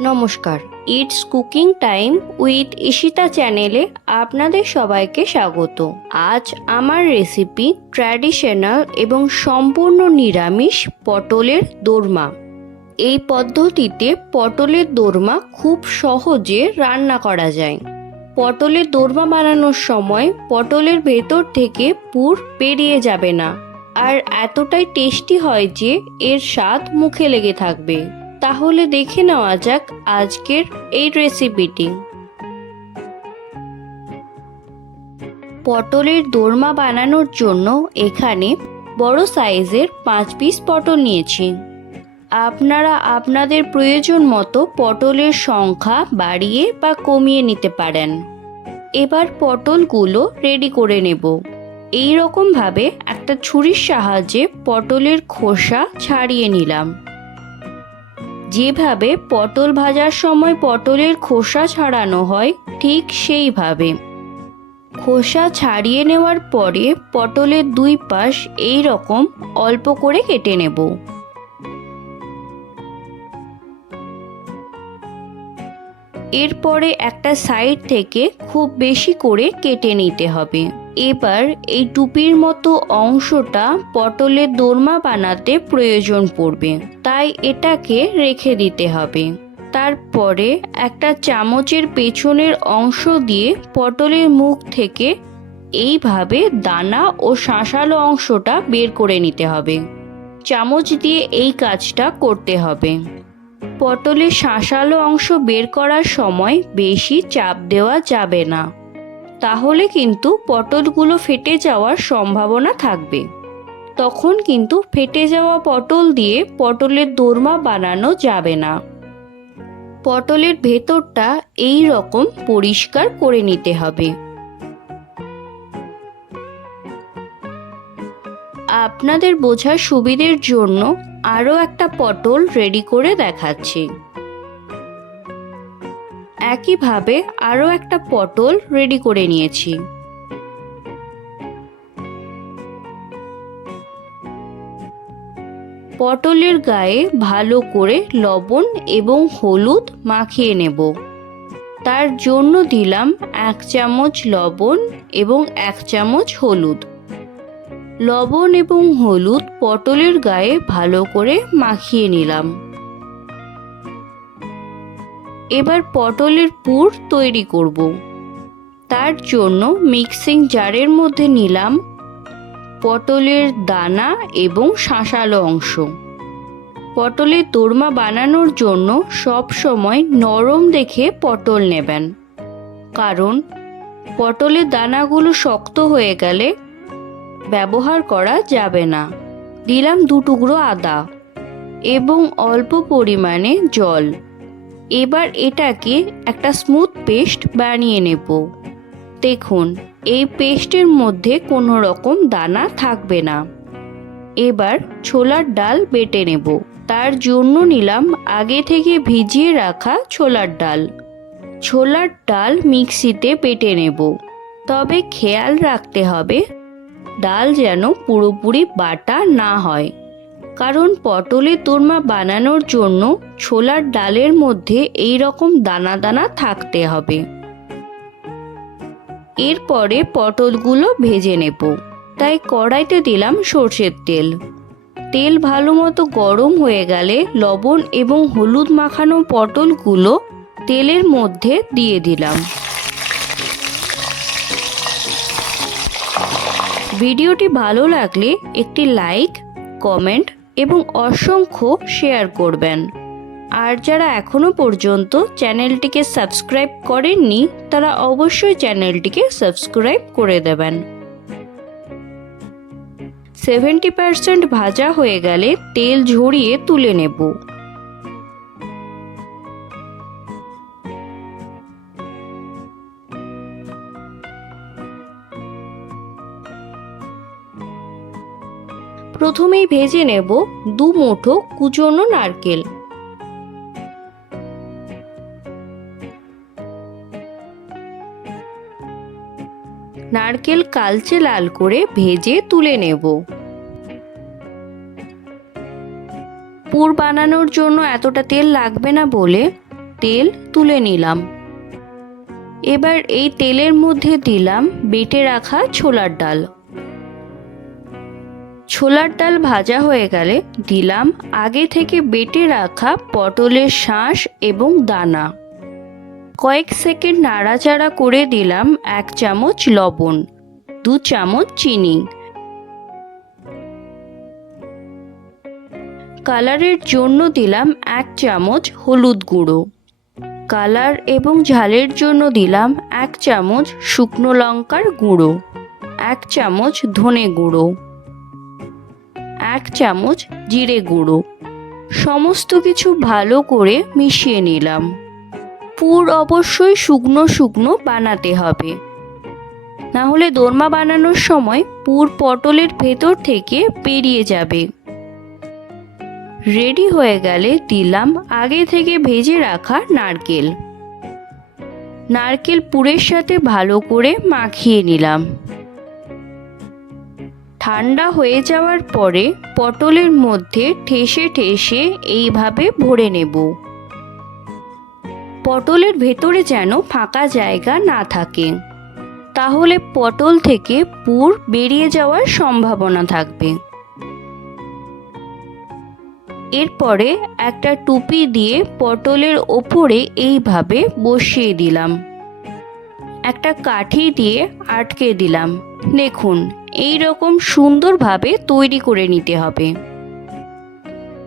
নমস্কার। It's cooking time with Ishita চ্যানেলে আপনাদের সবাইকে স্বাগত। আজ আমার রেসিপি ট্র্যাডিশনাল এবং সম্পূর্ণ নিরামিষ পটলের দোরমা। এই পদ্ধতিতে পটলের দোরমা খুব সহজে রান্না করা যায়। পটলের দোরমা বানানোর সময় পটলের ভেতর থেকে পুর বেরিয়ে যাবে না। আর এতটাই টেস্টি হয় যে এর স্বাদ মুখে লেগে থাকবে। তাহলে দেখে নেওয়া যাক আজকের এই রেসিপিটি পটলের দোরমা বানানোর জন্য এখানে বড় সাইজের পাঁচ পিস পটল নিয়েছি। আপনারা আপনাদের প্রয়োজন মতো পটলের সংখ্যা বাড়িয়ে বা কমিয়ে নিতে পারেন। এবার পটলগুলো রেডি করে নেব। এই রকমভাবে একটা ছুরির সাহায্যে পটলের খোসা ছাড়িয়ে নিলাম। যেভাবে পটল ভাজার সময় পটলের খোসা ছাড়ানো হয়, ঠিক সেইভাবে। খোসা ছাড়িয়ে নেওয়ার পরে পটলের দুই পাশ এই রকম অল্প করে কেটে নেব। এরপরে একটা সাইড থেকে খুব বেশি করে কেটে নিতে হবে। এবার এই টুপির মতো অংশটা পটলের দোরমা বানাতে প্রয়োজন পড়বে। তাই এটাকে রেখে দিতে হবে। তারপরে একটা চামচের পেছনের অংশ দিয়ে পটলের মুখ থেকে এইভাবে দানা ও শাঁসালো অংশটা বের করে নিতে হবে। চামচ দিয়ে এই কাজটা করতে হবে। পটলের শাঁসালো অংশ বের করার সময় বেশি চাপ দেওয়া যাবে না। তাহলে কিন্তু পটলগুলো ফেটে যাওয়ার সম্ভাবনা থাকবে। তখন কিন্তু ফেটে যাওয়া পটল দিয়ে পটলের দোরমা বানানো যাবে না। পটলের ভেতরটা এই রকম পরিষ্কার করে নিতে হবে। আপনাদের বোঝার সুবিধের জন্য আরও একটা পটল রেডি করে দেখাচ্ছি। একইভাবে আরও একটা পটল রেডি করে নিয়েছি। পটলের গায়ে ভালো করে লবণ এবং হলুদ মাখিয়ে নেব। তার জন্য দিলাম এক চামচ লবণ এবং এক চামচ হলুদ। লবণ এবং হলুদ পটলের গায়ে ভালো করে মাখিয়ে নিলাম। এবার পটলের পুর তৈরি করব। তার জন্য মিক্সিং জারের মধ্যে নিলাম পটলের দানা এবং শাঁসালো অংশ। পটলের দোরমা বানানোর জন্য সব সময় নরম দেখে পটল নেবেন। কারণ পটলের দানাগুলো শক্ত হয়ে গেলে ব্যবহার করা যাবে না। দিলাম দু টুকরো আদা এবং অল্প পরিমাণে জল। এবার এটাকে একটা স্মুথ পেস্ট বানিয়ে নেব। দেখুন, এই পেস্টের মধ্যে কোনো রকম দানা থাকবে না। এবার ছোলার ডাল বেটে নেব। তার জন্য নিলাম আগে থেকে ভিজিয়ে রাখা ছোলার ডাল। ছোলার ডাল মিক্সিতে বেটে নেব। তবে খেয়াল রাখতে হবে, ডাল যেন পুরোপুরি বাটা না হয়। কারণ পটলের দোরমা বানানোর জন্য ছোলার ডালের মধ্যে এই রকম দানা দানা থাকতে হবে। এরপরে পটলগুলো ভেজে নেব। তাই কড়াইতে দিলাম সর্ষের তেল। তেল ভালো মতো গরম হয়ে গেলে লবণ এবং হলুদ মাখানো পটলগুলো তেলের মধ্যে দিয়ে দিলাম। ভিডিওটি ভালো লাগলে একটি লাইক, কমেন্ট এবং অসংখ্য শেয়ার করবেন। আর যারা এখনও পর্যন্ত চ্যানেলটিকে সাবস্ক্রাইব করেননি, তারা অবশ্যই চ্যানেলটিকে সাবস্ক্রাইব করে দেবেন। সেভেন্টি পার্সেন্ট ভাজা হয়ে গেলে তেল ঝরিয়ে তুলে নেব। প্রথমেই ভেজে নেব দু মুঠো কুচনো নারকেল। নারকেল কালচে লাল করে ভেজে তুলে নেব। পুর বানানোর জন্য এতটা তেল লাগবে না বলে তেল তুলে নিলাম। এবার এই তেলের মধ্যে দিলাম বেটে রাখা ছোলার ডাল। ছোলার ডাল ভাজা হয়ে গেলে দিলাম আগে থেকে বেটে রাখা পটলের শাঁস এবং দানা। কয়েক সেকেন্ড নাড়াচাড়া করে দিলাম এক চামচ লবণ, দু চামচ চিনি। কালারের জন্য দিলাম এক চামচ হলুদ গুঁড়ো। কালার এবং ঝালের জন্য দিলাম এক চামচ শুকনো লঙ্কার গুঁড়ো, এক চামচ ধনে গুঁড়ো। এক চামচ জিরে গুঁড়ো। সমস্ত কিছু ভালো করে মিশিয়ে নিলাম। পুর অবশ্যই শুকনো শুকনো বানাতে হবে। না হলে দোরমা বানানোর সময় পুর পটলের ভেতর থেকে বেরিয়ে যাবে। রেডি হয়ে গেলে দিলাম আগে থেকে ভেজে রাখা নারকেল। নারকেল পুরের সাথে ভালো করে মাখিয়ে নিলাম। ঠান্ডা হয়ে যাওয়ার পরে পটলের মধ্যে ঠেসে ঠেসে এইভাবে ভরে নেব। পটলের ভেতরে যেন ফাঁকা জায়গা না থাকে। তাহলে পটল থেকে পুর বেরিয়ে যাওয়ার সম্ভাবনা থাকবে। এরপরে একটা টুপি দিয়ে পটলের ওপরে এইভাবে বসিয়ে দিলাম। একটা কাঠি দিয়ে আটকে দিলাম। দেখুন এই রকম সুন্দরভাবে তৈরি করে নিতে হবে।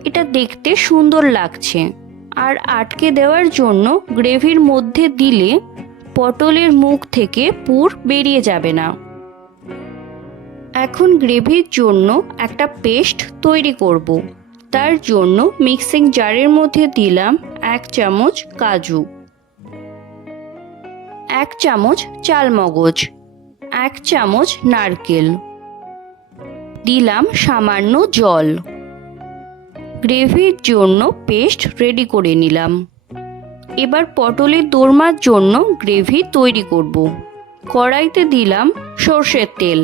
এটা দেখতে সুন্দর লাগছে। আর আটকে দেওয়ার জন্য গ্রেভির মধ্যে দিলে পটলের মুখ থেকে পুর বেরিয়ে যাবে না। এখন গ্রেভির জন্য একটা পেস্ট তৈরি করব। তার জন্য মিক্সিং জারের মধ্যে দিলাম এক চামচ কাজু। এক চামচ চালমগজ। এক চামচ নারকেল। দিলাম সামান্য জল। গ্রেভির জন্য পেস্ট রেডি করে নিলাম। এবার পটলের দোরমার জন্য গ্রেভি তৈরি করব। কড়াইতে দিলাম সর্ষের তেল।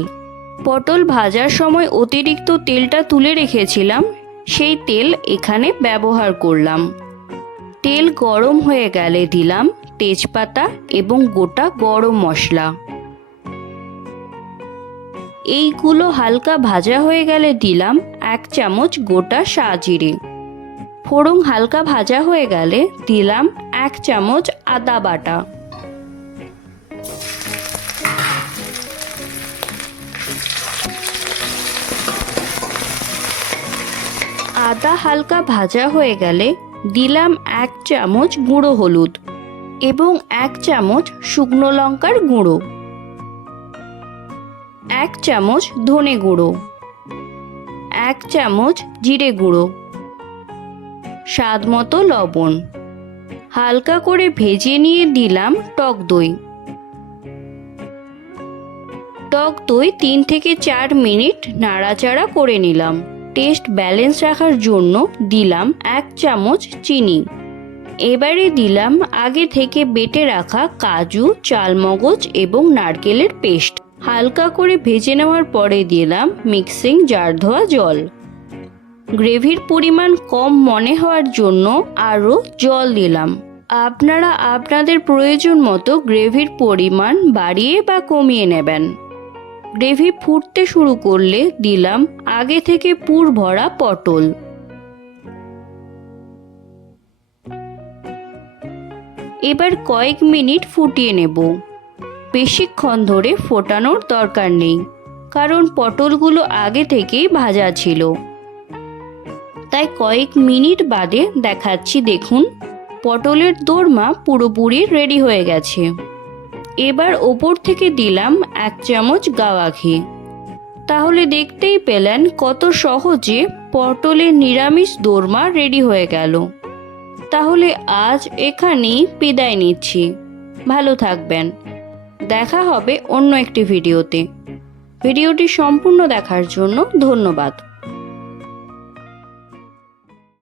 পটল ভাজার সময় অতিরিক্ত তেলটা তুলে রেখেছিলাম, সেই তেল এখানে ব্যবহার করলাম। তেল গরম হয়ে গেলে দিলাম তেজপাতা এবং গোটা গরম মশলা। এইগুলো হালকা ভাজা হয়ে গেলে দিলাম এক চামচ গোটা সাজিরে। ফোড়ং হালকা ভাজা হয়ে গেলে দিলাম এক চামচ আদা বাটা। আদা হালকা ভাজা হয়ে গেলে দিলাম এক চামচ গুঁড়ো হলুদ এবং এক চামচ শুকনো লঙ্কার গুঁড়ো। এক চামচ ধনে গুঁড়ো। এক চামচ জিরে গুঁড়ো। স্বাদ মতো লবণ। হালকা করে ভেজে নিয়ে দিলাম টক দই। টক দই তিন থেকে চার মিনিট নাড়াচাড়া করে নিলাম। টেস্ট ব্যালেন্স রাখার জন্য দিলাম এক চামচ চিনি। এবারে দিলাম আগে থেকে বেটে রাখা কাজু, চালমগজ এবং নারকেলের পেস্ট। হালকা করে ভেজে নেওয়ার পরে দিলাম মিক্সিং জার ধোয়া জল। গ্রেভির পরিমাণ কম মনে হওয়ার জন্য আরও জল দিলাম। আপনারা আপনাদের প্রয়োজন মতো গ্রেভির পরিমাণ বাড়িয়ে বা কমিয়ে নেবেন। গ্রেভি ফুটতে শুরু করলে দিলাম আগে থেকে পুর ভরা পটল। এবার কয়েক মিনিট ফুটিয়ে নেব। বেশিক্ষণ ধরে ফোটানোর দরকার নেই, কারণ পটলগুলো আগে থেকেই ভাজা ছিল। তাই কয়েক মিনিট বাদে দেখাচ্ছি, দেখুন, পটলের দোরমা পুরোপুরি রেডি হয়ে গেছে। এবার ওপর থেকে দিলাম এক চামচ গাওয়া ঘি। তাহলে দেখতেই পেলেন কত সহজে পটলের নিরামিষ দোরমা রেডি হয়ে গেল। তাহলে আজ এখানেই বিদায় নিচ্ছি। ভালো থাকবেন। দেখা হবে অন্য একটি ভিডিওতে। ভিডিওটি সম্পূর্ণ দেখার জন্য ধন্যবাদ।